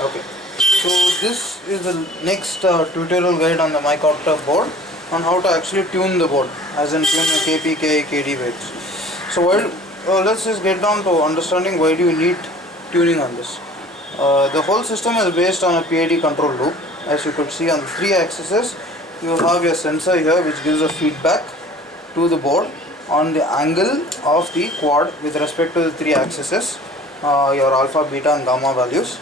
Okay, so this is the next tutorial guide on the MicOpta board on how to actually tune the board, as in tune the KP, KI, KD weights. So let's just get down to understanding why do you need tuning on this. The whole system is based on a PID control loop. As you could see on the 3 axes, you have your sensor here which gives a feedback to the board on the angle of the quad with respect to the 3 axes, your alpha, beta and gamma values,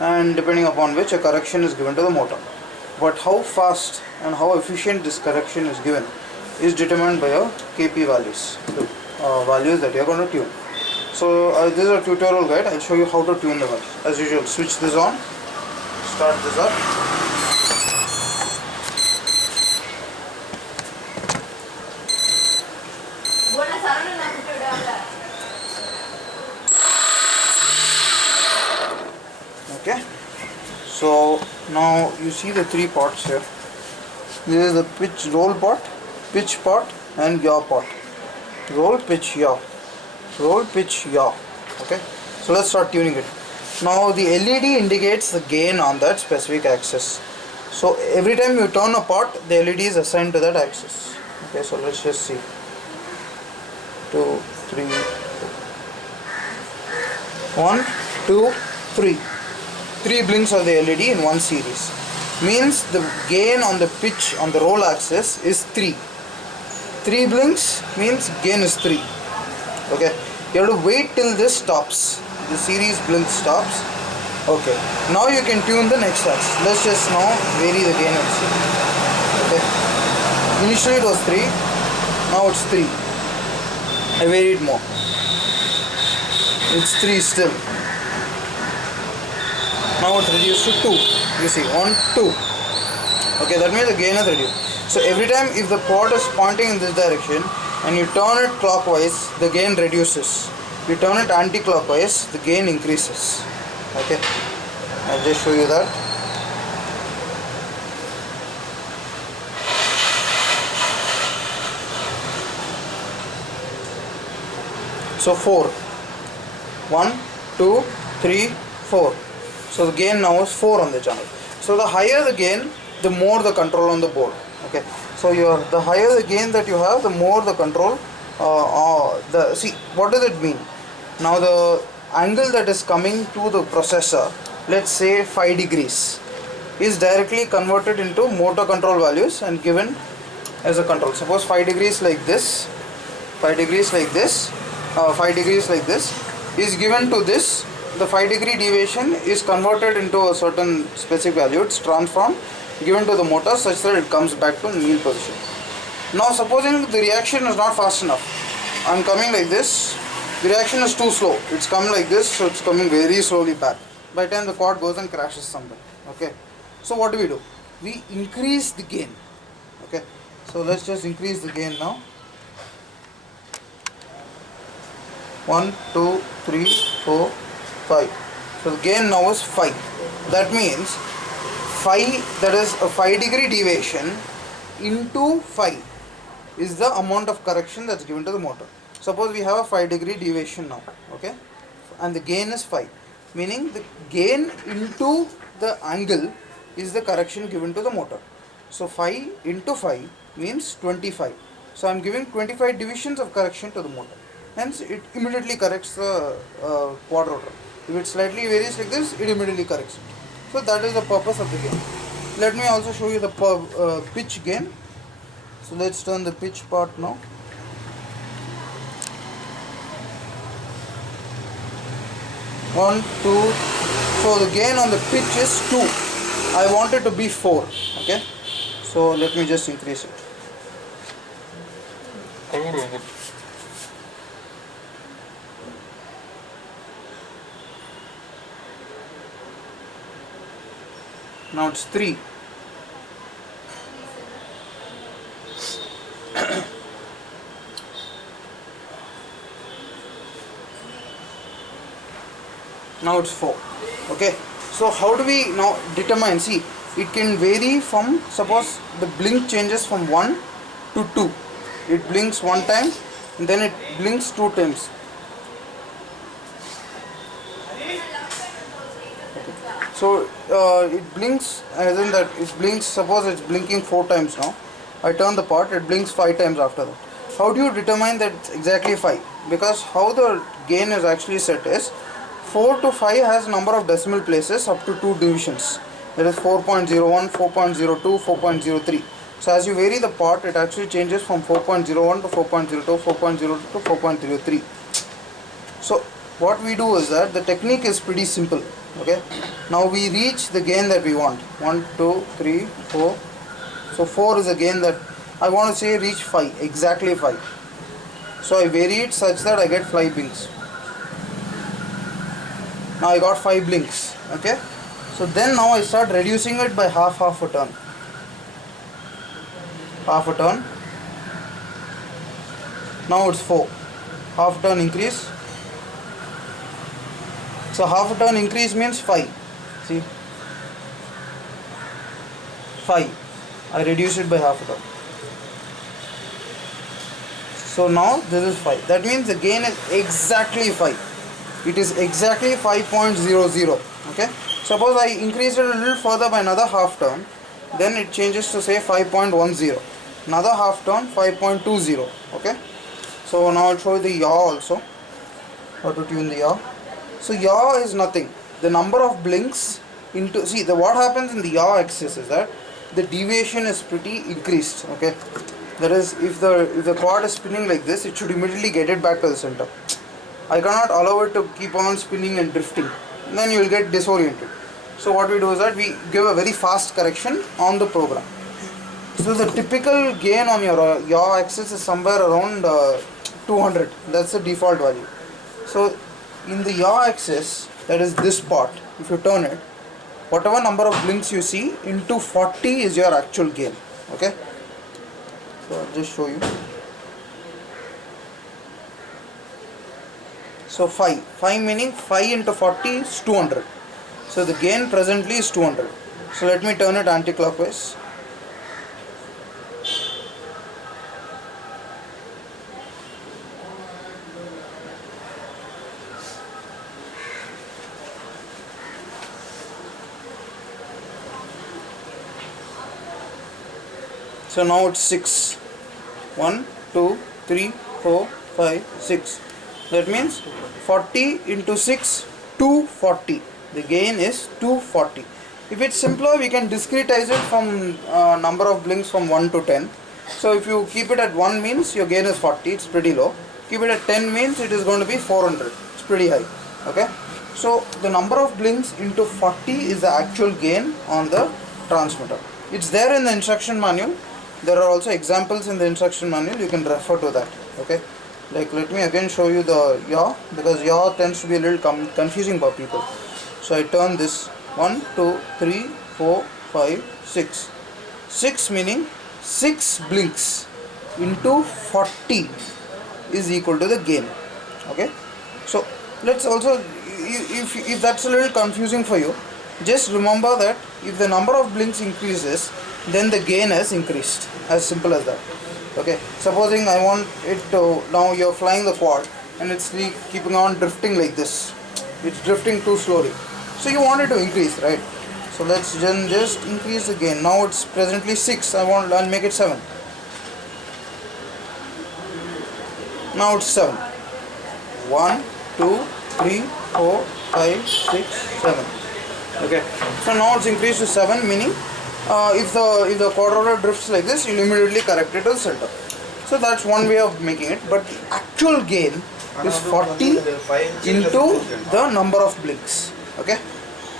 and depending upon which a correction is given to the motor. But how fast and how efficient this correction is given is determined by your KP values, the values that you are going to tune. So this is a tutorial guide. I'll show you how to tune the values. As usual, switch this on, start this up. Okay, so now you see the 3 pots here. This is the pitch roll pot, pitch pot and yaw pot. Roll, pitch, yaw. Roll, pitch, yaw. Okay, so let's start tuning it. Now the LED indicates the gain on that specific axis. So every time you turn a pot, the LED is assigned to that axis. Okay, so let's just see. 2, 3, 1, 2, 3. 3 blinks of the LED in one series. Means the gain on the pitch on the roll axis is 3. 3 blinks means gain is 3. Okay, you have to wait till this stops. The series blink stops. Okay, now you can tune the next axis. Let's just now vary the gain and see. Okay, initially it was 3, now it's 3. I varied more. It's 3 still. Now it's reduced to 2. You see, 1, 2. Okay, that means the gain is reduced. So every time if the pot is pointing in this direction and you turn it clockwise, the gain reduces. You turn it anti-clockwise, the gain increases. Okay, I'll just show you that. So 4. 1, 2, 3, 4. So the gain now is 4 on the channel. So the higher the gain, the more the control on the board. Okay, so the higher the gain that you have, the more the control. See, what does it mean? Now the angle that is coming to the processor, let's say 5 degrees, is directly converted into motor control values and given as a control. Suppose 5 degrees like this, 5 degrees like this, 5 degrees like this is given to this. The 5 degree deviation is converted into a certain specific value. It's transformed, given to the motor such that it comes back to kneel position. Now supposing the reaction is not fast enough, I'm coming like this, the reaction is too slow, it's coming like this, so it's coming very slowly back. By the time the quad goes and crashes somewhere. Okay, so what do? We increase the gain. Okay, so let's just increase the gain now. 1, 2, 3, 4, 5. So the gain now is 5. That means 5, that is a 5 degree deviation into 5 is the amount of correction that's given to the motor. Suppose we have a 5 degree deviation now, okay, and the gain is 5, meaning the gain into the angle is the correction given to the motor. So 5 into 5 means 25. So I am giving 25 divisions of correction to the motor. Hence it immediately corrects the quad rotor. If it slightly varies like this, it immediately corrects it. So that is the purpose of the gain. Let me also show you the pitch gain. So let's turn the pitch part now. One, two. So the gain on the pitch is 2. I want it to be 4. Okay. So let me just increase it. Now it's 3. Now it's 4. Okay, so how do we now determine? See, it can vary from, suppose the blink changes from 1 to 2. It blinks 1 time and then it blinks 2 times. So it blinks, as in that it blinks, suppose it's blinking 4 times now. I turn the part, it blinks 5 times after that. How do you determine that it's exactly 5? Because how the gain is actually set is 4 to 5 has number of decimal places up to 2 divisions. That is 4.01, 4.02, 4.03. So as you vary the part, it actually changes from 4.01 to 4.02, 4.02 to 4.03. So what we do is that the technique is pretty simple. Okay, now we reach the gain that we want. 1, 2, 3, 4. So 4 is a gain that I want to say reach 5, exactly 5. So I vary it such that I get 5 blinks. Now I got 5 blinks. Okay, so then now I start reducing it by half a turn. Half a turn. Now it's 4. Half turn increase. So half a turn increase means 5. See, 5. I reduce it by half a turn. So now this is 5. That means the gain is exactly 5. It is exactly 5.00. Okay. Suppose I increase it a little further by another half turn, then it changes to say 5.10. Another half turn, 5.20. Okay. So now I'll show you the yaw also. How to tune the yaw. So yaw is nothing. The number of blinks into, see, what happens in the yaw axis is that the deviation is pretty increased. Okay, that is, if the quad is spinning like this, it should immediately get it back to the center. I cannot allow it to keep on spinning and drifting. Then you will get disoriented. So what we do is that we give a very fast correction on the program. So the typical gain on your yaw axis is somewhere around 200. That's the default value. So in the yaw axis, that is this part, if you turn it, whatever number of blinks you see into 40 is your actual gain. Okay, so I'll just show you. So 5 meaning 5 into 40 is 200. So the gain presently is 200. So let me turn it anti-clockwise. So now it's 6. 1, 2, 3, 4, 5, 6. That means 40 into 6, 240. The gain is 240. If it's simpler, we can discretize it from number of blinks from 1 to 10. So if you keep it at 1 means your gain is 40, it's pretty low. Keep it at 10 means it is going to be 400, it's pretty high. Okay, so the number of blinks into 40 is the actual gain on the transmitter. It's there in the instruction manual. There are also examples in the instruction manual, you can refer to that. Okay, like let me again show you the yaw, because yaw tends to be a little confusing for people. So I turn this 1, 2, 3, 4, 5, 6. 6 meaning 6 blinks into 40 is equal to the gain. Okay, so let's also, if that's a little confusing for you, just remember that if the number of blinks increases, then the gain has increased. As simple as that. Okay, supposing I want it to, now you're flying the quad and it's keeping on drifting like this, it's drifting too slowly, so you want it to increase, right? So let's just increase the gain. Now it's presently 6, I'll make it 7. Now it's 7. 1, 2, 3, 4, 5, 6, 7. Okay, so now it's increased to 7, meaning if the quad rotor drifts like this, you'll immediately correct it to the center. So that's one way of making it, but the actual gain is 40 into the number of blinks. Okay,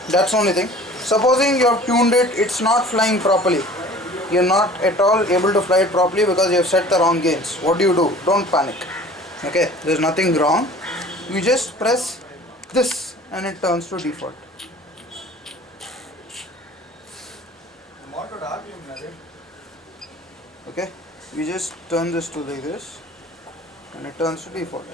that's the only thing. Supposing you have tuned it, it's not flying properly, you're not at all able to fly it properly because you have set the wrong gains. What do? Don't panic. Okay, there's nothing wrong. You just press this and it turns to default. Okay, we just turn this to like this and it turns to default.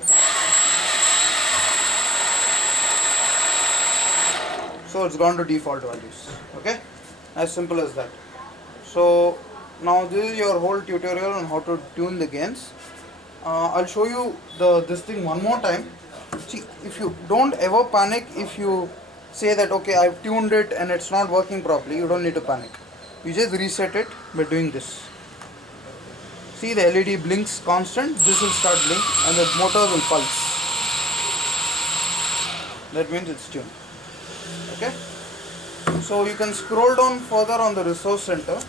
So it's gone to default values. Okay, as simple as that. So now this is your whole tutorial on how to tune the gains. I'll show you this thing one more time. See, if you don't ever panic if you say that okay, I've tuned it and it's not working properly, you don't need to panic. You just reset it by doing this. See, the LED blinks constant, this will start blink and the motor will pulse. That means it's tuned. Okay. So you can scroll down further on the resource center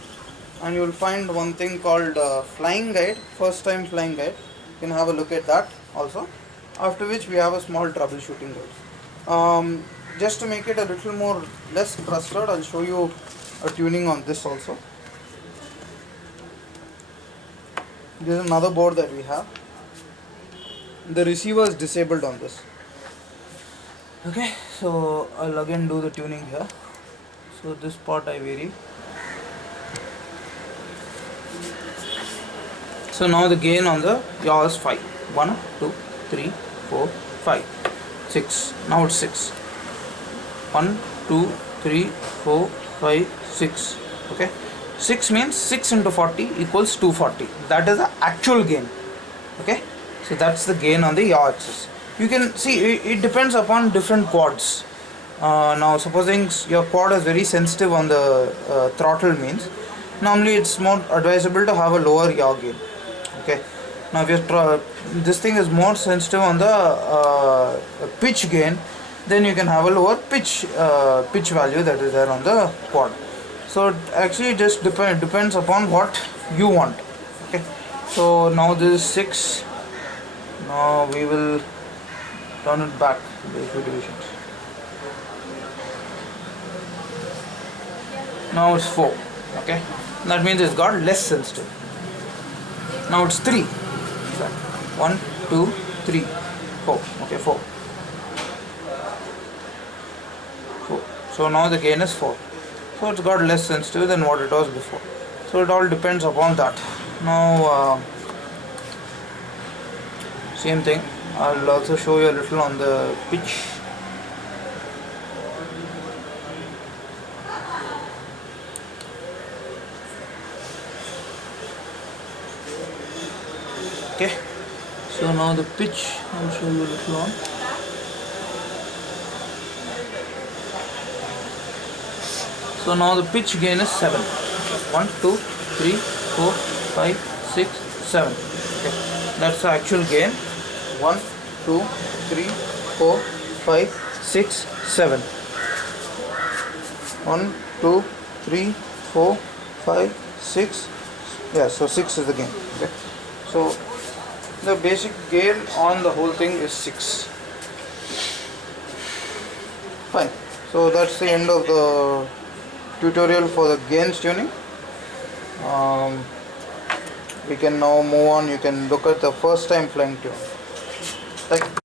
and you will find one thing called flying guide, first time flying guide. You can have a look at that also. After which we have a small troubleshooting guide. Just to make it a little more less trusted, I'll show you a tuning on this also. This is another board that we have. The receiver is disabled on this. Okay, so I'll again do the tuning here. So this part I vary. So now the gain on the yaw is 5. 1, 2, 3, 4, 5, 6. Now it's 6. 1, 2, 3, 4, 5, 6. Okay. 6 means 6 into 40 equals 240. That is the actual gain. Okay. So that's the gain on the yaw axis. You can see it depends upon different quads. Now supposing your quad is very sensitive on the throttle means, normally it's more advisable to have a lower yaw gain. Okay. Now if this thing is more sensitive on the pitch gain, then you can have a lower pitch value that is there on the quad. So it actually just depends upon what you want. Okay. So now this is 6. Now we will turn it back by 2 divisions. Now it's 4. Okay. That means it's got less sensitive. Now it's 3. 1, 2, 3, 4. Okay, 4. 4. So now the gain is 4. So it's got less sensitive than what it was before. So it all depends upon that. Now same thing. I'll also show you a little on the pitch. Okay. So now the pitch, I'll show you a little on. So now the pitch gain is 7. 1, 2, 3, 4, 5, 6, 7. Okay. That's the actual gain. 1, 2, 3, 4, 5, 6, 7. 1, 2, 3, 4, 5, 6. Yeah, so 6 is the gain. Okay. So the basic gain on the whole thing is 6. Fine. So that's the end of the tutorial for the gains tuning. We can now move on. You can look at the first time flying tune. Thank you.